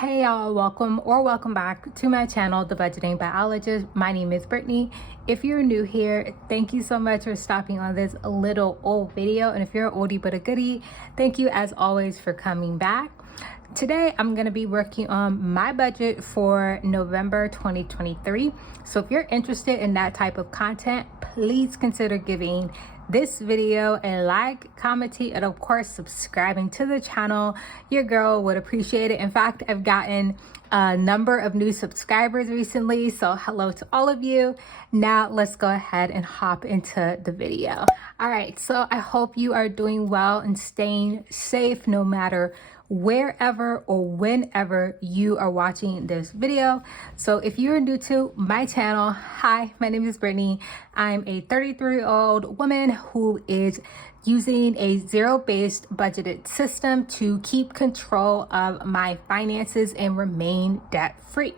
Hey y'all, welcome back to my channel, The Budgeting Biologist. My name is Brittany. If you're new here, thank you so much for stopping on this little old video. And if you're an oldie but a goodie, thank you as always for coming back. Today, I'm going to be working on my budget for November 2023. So if you're interested in that type of content, please consider giving this video a like, commenting, and of course subscribing to the channel. Your girl would appreciate it. In fact, I've gotten a number of new subscribers recently, so hello to all of you. Now let's go ahead and hop into the video. All right, so I hope you are doing well and staying safe no matter wherever or whenever you are watching this video. So if you're new to my channel, hi, my name is Brittany. I'm a 33-year-old woman who is using a zero-based budgeted system to keep control of my finances and remain debt-free.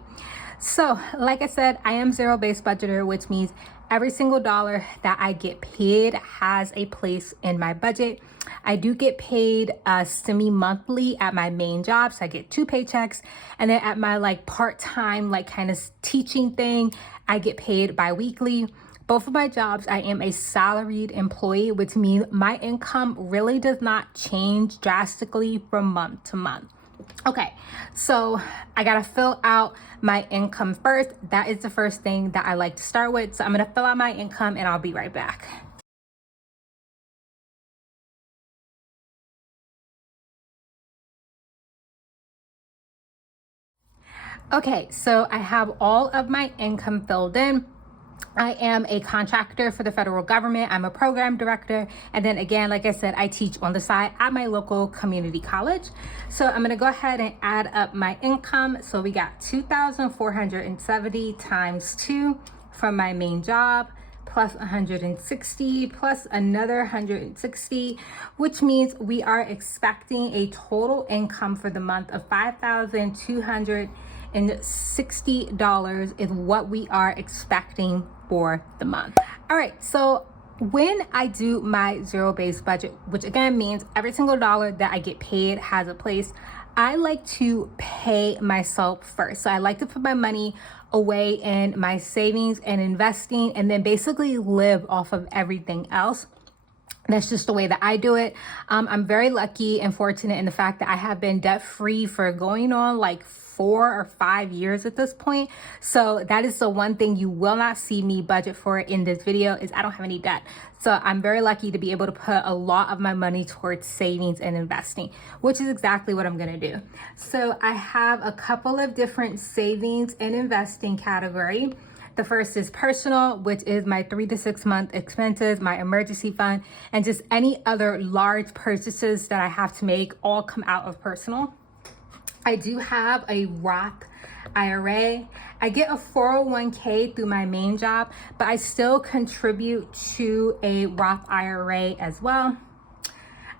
So like I said, I am zero-based budgeter, which means every single dollar that I get paid has a place in my budget. I do get paid semi-monthly at my main job, so I get 2 paychecks, and then at my part-time kind of teaching thing, I get paid bi-weekly. Both of my jobs, I am a salaried employee, which means my income really does not change drastically from month to month. Okay, so I gotta fill out my income first. That is the first thing that I like to start with. So I'm gonna fill out my income and I'll be right back. Okay, so I have all of my income filled in. I am a contractor for the federal government. I'm a program director. And then again, like I said, I teach on the side at my local community college. So I'm gonna go ahead and add up my income. So we got 2,470 times 2 from my main job, plus 160, plus another 160, which means we are expecting a total income for the month of $5,260 is what we are expecting for the month. All right, so when I do my zero-based budget, which again means every single dollar that I get paid has a place, I like to pay myself first. So I like to put my money away in my savings and investing, and then basically live off of everything else. That's just the way that I do it. I'm very lucky and fortunate in the fact that I have been debt-free for going on 4 or 5 years at this point. So that is the one thing you will not see me budget for in this video is I don't have any debt. So I'm very lucky to be able to put a lot of my money towards savings and investing, which is exactly what I'm gonna do. So I have a couple of different savings and investing category. The first is personal, which is my 3 to 6 month expenses, my emergency fund, and just any other large purchases that I have to make all come out of personal. I do have a Roth IRA. I get a 401k through my main job, but I still contribute to a Roth IRA as well.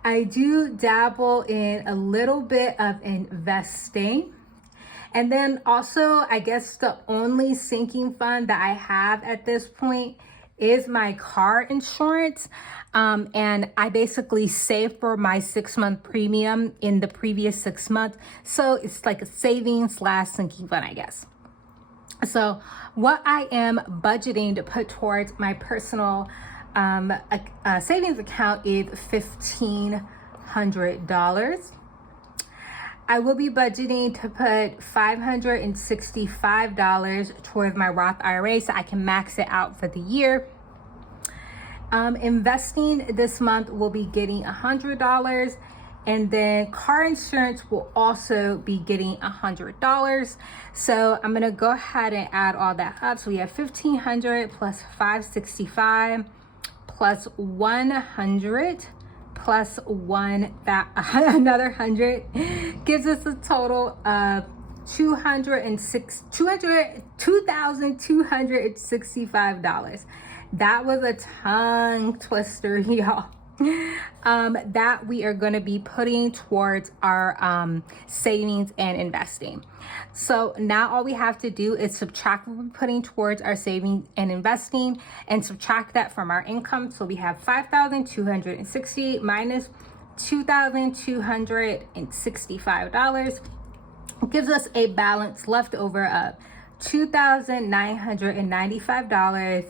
I do dabble in a little bit of investing. And then also, I guess the only sinking fund that I have at this point is my car insurance. And I basically saved for my 6-month premium in the previous 6 months. So it's like a savings / sinking fund, I guess. So what I am budgeting to put towards my personal savings account is $1,500. I will be budgeting to put $565 towards my Roth IRA so I can max it out for the year. Investing this month will be getting $100, and then car insurance will also be getting $100. So I'm gonna go ahead and add all that up. So we have $1,500 plus $565 plus $100 plus another 100 gives us a total of $2,265. That was a tongue twister, y'all. That we are going to be putting towards our savings and investing. So now all we have to do is subtract what we're putting towards our savings and investing and subtract that from our income. So we have 5,260 minus $2,265. gives us a balance left over of $2,995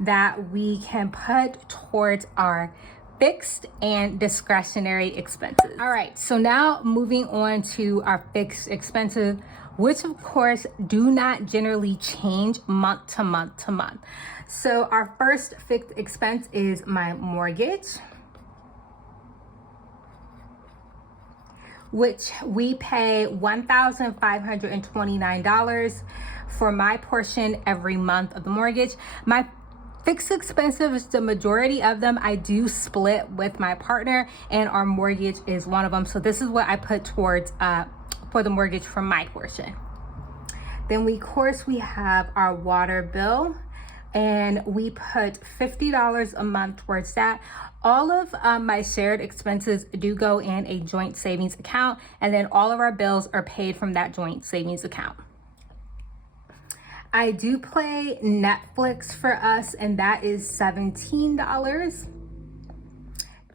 that we can put towards our fixed and discretionary expenses. All right, so now moving on to our fixed expenses, which of course do not generally change month to month to month. So our first fixed expense is my mortgage, which we pay $1,529 for my portion every month of the mortgage. My fixed expenses, the majority of them I do split with my partner, and our mortgage is one of them. So this is what I put towards for the mortgage for my portion. Then of course we have our water bill, and we put $50 a month towards that. All of my shared expenses do go in a joint savings account, and then all of our bills are paid from that joint savings account. I do play Netflix for us, and that is $17.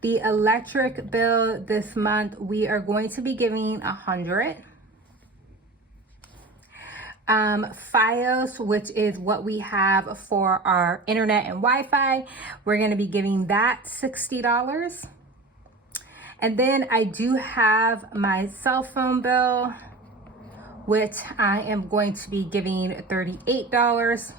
The electric bill this month, we are going to be giving $100. FiOS, which is what we have for our internet and Wi-Fi, we're going to be giving that $60. And then I do have my cell phone bill, which I am going to be giving $38.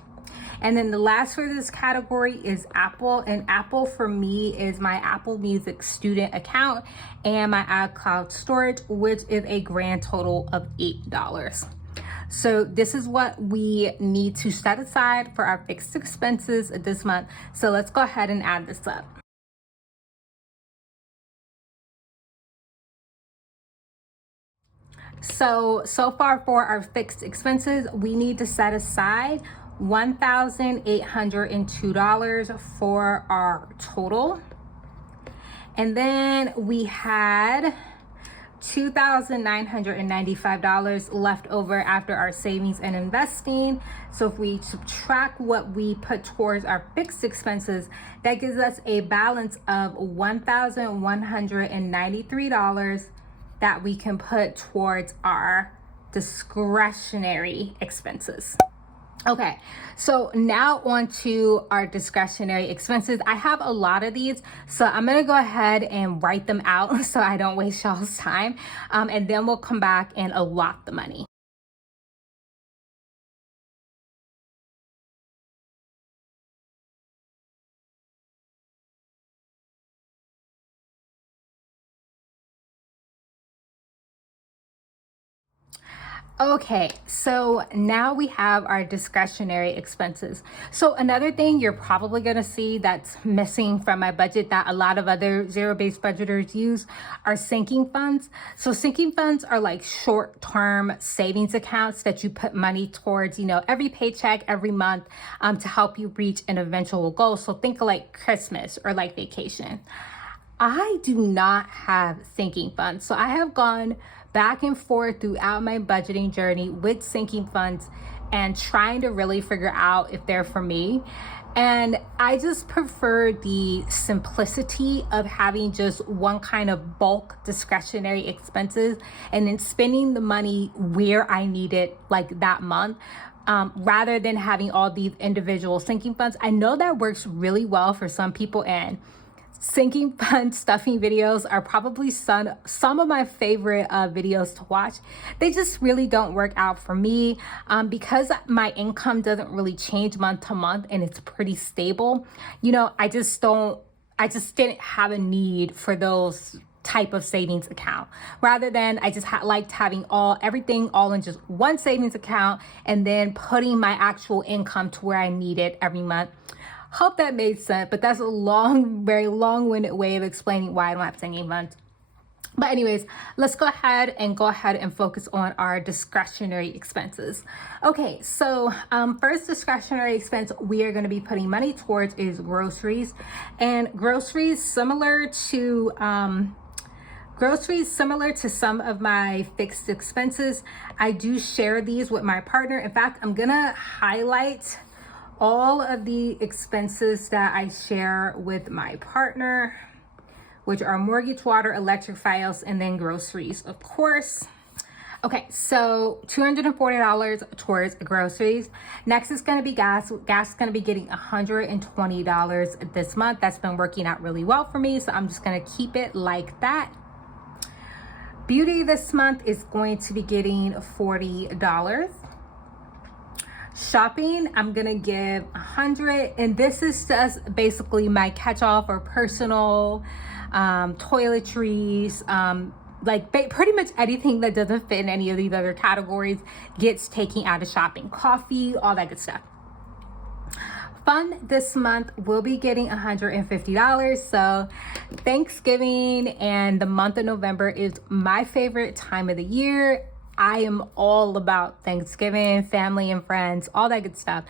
And then the last for this category is Apple. And Apple for me is my Apple Music student account and my iCloud storage, which is a grand total of $8. So this is what we need to set aside for our fixed expenses this month. So let's go ahead and add this up. So far for our fixed expenses, we need to set aside $1,802 for our total. And then we had $2,995 left over after our savings and investing. So if we subtract what we put towards our fixed expenses, that gives us a balance of $1,193 that we can put towards our discretionary expenses. Okay, so now on to our discretionary expenses. I have a lot of these, so I'm gonna go ahead and write them out so I don't waste y'all's time, and then we'll come back and allot the money. Okay, so now we have our discretionary expenses. So another thing you're probably gonna see that's missing from my budget that a lot of other zero-based budgeters use are sinking funds. So sinking funds are like short-term savings accounts that you put money towards, every paycheck, every month, to help you reach an eventual goal. So think of like Christmas or like vacation. I do not have sinking funds. So I have gone back and forth throughout my budgeting journey with sinking funds and trying to really figure out if they're for me. And I just prefer the simplicity of having just one kind of bulk discretionary expenses and then spending the money where I need it like that month. Rather than having all these individual sinking funds. I know that works really well for some people, and sinking fund stuffing videos are probably some of my favorite videos to watch. They just really don't work out for me because my income doesn't really change month to month and it's pretty stable. I just didn't have a need for those type of savings account. Rather than I just liked having everything all in just one savings account and then putting my actual income to where I need it every month. Hope that made sense, but that's a very long-winded way of explaining why I don't have sinking funds. But anyways, let's go ahead and focus on our discretionary expenses. Okay, so first discretionary expense we are going to be putting money towards is groceries. And groceries similar to some of my fixed expenses. I do share these with my partner. In fact, I'm gonna highlight all of the expenses that I share with my partner, which are mortgage, water, electric, files, and then groceries, of course. Okay, so $240 towards groceries. Next is going to be gas. Gas is going to be getting $120 this month. That's been working out really well for me, so I'm just going to keep it like that. Beauty this month is going to be getting $40. Shopping, I'm gonna give $100, and this is just basically my catch-all for personal toiletries, like pretty much anything that doesn't fit in any of these other categories gets taken out of shopping. Coffee, all that good stuff. Fun this month will be getting $150. So Thanksgiving and the month of November is my favorite time of the year. I am all about Thanksgiving, family and friends, all that good stuff.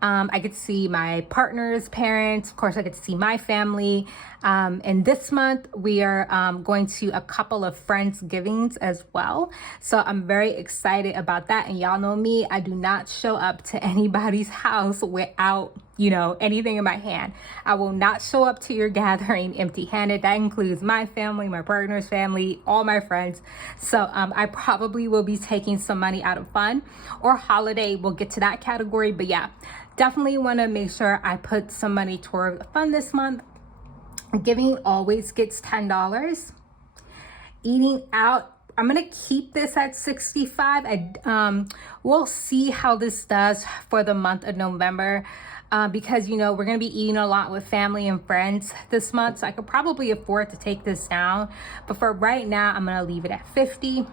I get to see my partner's parents. Of course, I get to see my family. And this month we are going to a couple of Friendsgivings as well. So I'm very excited about that. And y'all know me, I do not show up to anybody's house without, you know, anything in my hand. I will not show up to your gathering empty-handed. That includes my family, my partner's family, all my friends. So I probably will be taking some money out of fun or holiday. We'll get to that category. But yeah, definitely want to make sure I put some money toward fun this month. Giving always gets $10. Eating out, I'm gonna keep this at $65. We'll see how this does for the month of November, because you know we're gonna be eating a lot with family and friends this month, so I could probably afford to take this down. But for right now, I'm gonna leave it at $50.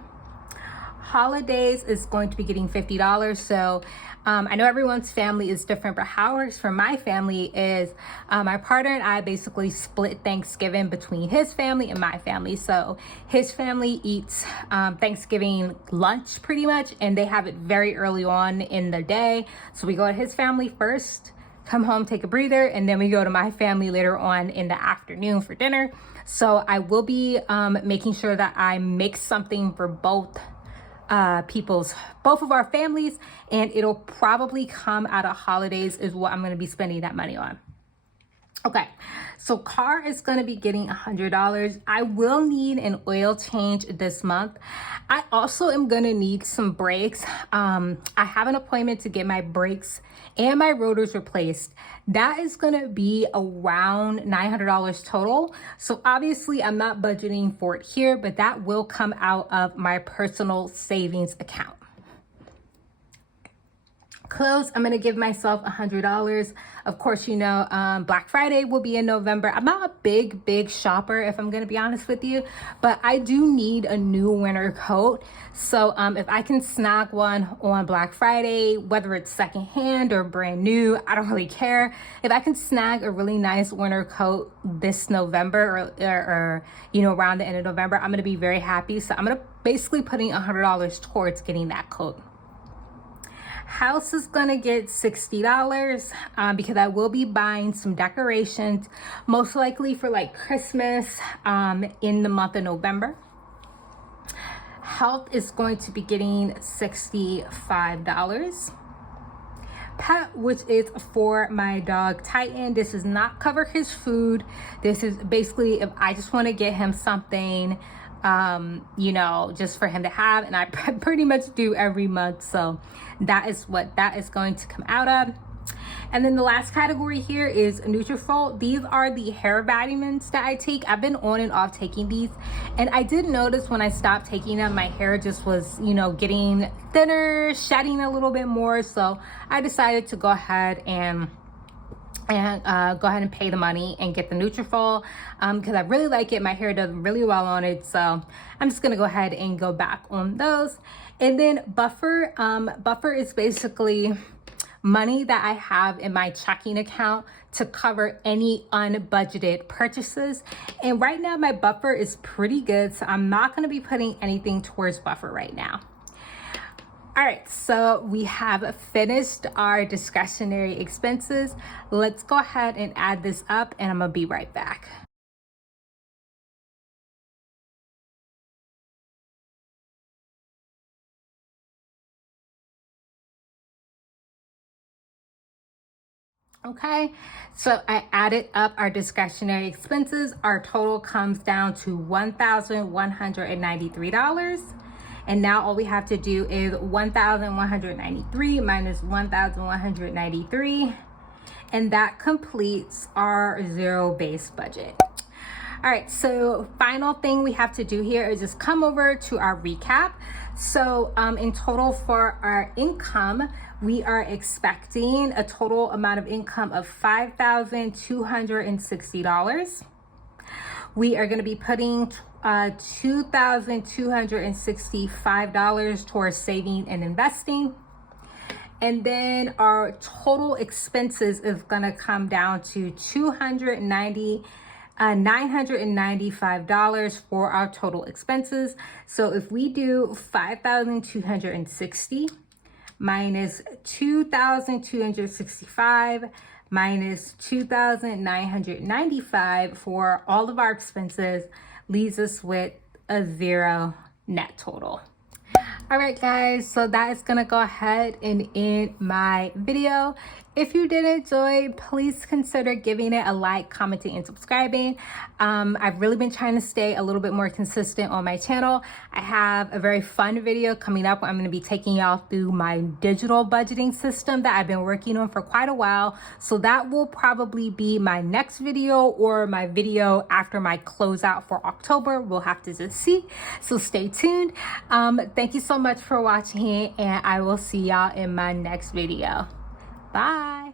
Holidays is going to be getting $50. So I know everyone's family is different, but how it works for my family is my partner and I basically split Thanksgiving between his family and my family. So his family eats Thanksgiving lunch pretty much, and they have it very early on in the day. So we go to his family first, come home, take a breather, and then we go to my family later on in the afternoon for dinner. So I will be making sure that I make something for both of our families, and it'll probably come out of holidays is what I'm going to be spending that money on. Okay, so car is going to be getting $100. I will need an oil change this month. I also am going to need some brakes. I have an appointment to get my brakes and my rotors replaced. That is going to be around $900 total. So obviously I'm not budgeting for it here, but that will come out of my personal savings account. Clothes, I'm gonna give myself $100. Of course, you know, Black Friday will be in November. I'm not a big shopper, if I'm gonna be honest with you, but I do need a new winter coat. So if I can snag one on Black Friday, whether it's secondhand or brand new, I don't really care. If I can snag a really nice winter coat this November or you know, around the end of November, I'm gonna be very happy. So I'm gonna basically putting $100 towards getting that coat. House is gonna get $60 because I will be buying some decorations, most likely for like Christmas in the month of November. Health is going to be getting $65. Pet, which is for my dog Titan. This does not cover his food. This is basically if I just want to get him something you know, just for him to have, and I pretty much do every month. So that is what that is going to come out of. And then the last category here is Nutrafol. These are the hair vitamins that I take. I've been on and off taking these, and I did notice when I stopped taking them, my hair just was, you know, getting thinner, shedding a little bit more. So I decided to go ahead and pay the money and get the Nutrafol because I really like it. My hair does really well on it, so I'm just gonna go ahead and go back on those. And then buffer is basically money that I have in my checking account to cover any unbudgeted purchases. And right now my buffer is pretty good, so I'm not gonna be putting anything towards buffer right now. All right, so we have finished our discretionary expenses. Let's go ahead and add this up, and I'm gonna be right back. Okay, so I added up our discretionary expenses. Our total comes down to $1,193. And now all we have to do is 1,193 minus 1,193, and that completes our zero-based budget. All right, so final thing we have to do here is just come over to our recap. So in total for our income, we are expecting a total amount of income of $5,260. We are going to be putting $2,265 towards saving and investing. And then our total expenses is going to come down to $995 for our total expenses. So if we do 5,260 minus 2,265 minus 2,995 for all of our expenses, leaves us with a zero net total. All right, guys, so that is gonna go ahead and end my video. If you did enjoy, please consider giving it a like, commenting, and subscribing. I've really been trying to stay a little bit more consistent on my channel. I have a very fun video coming up where I'm going to be taking y'all through my digital budgeting system that I've been working on for quite a while. So that will probably be my next video or my video after my closeout for October. We'll have to just see. So stay tuned. Thank you so much for watching, and I will see y'all in my next video. Bye.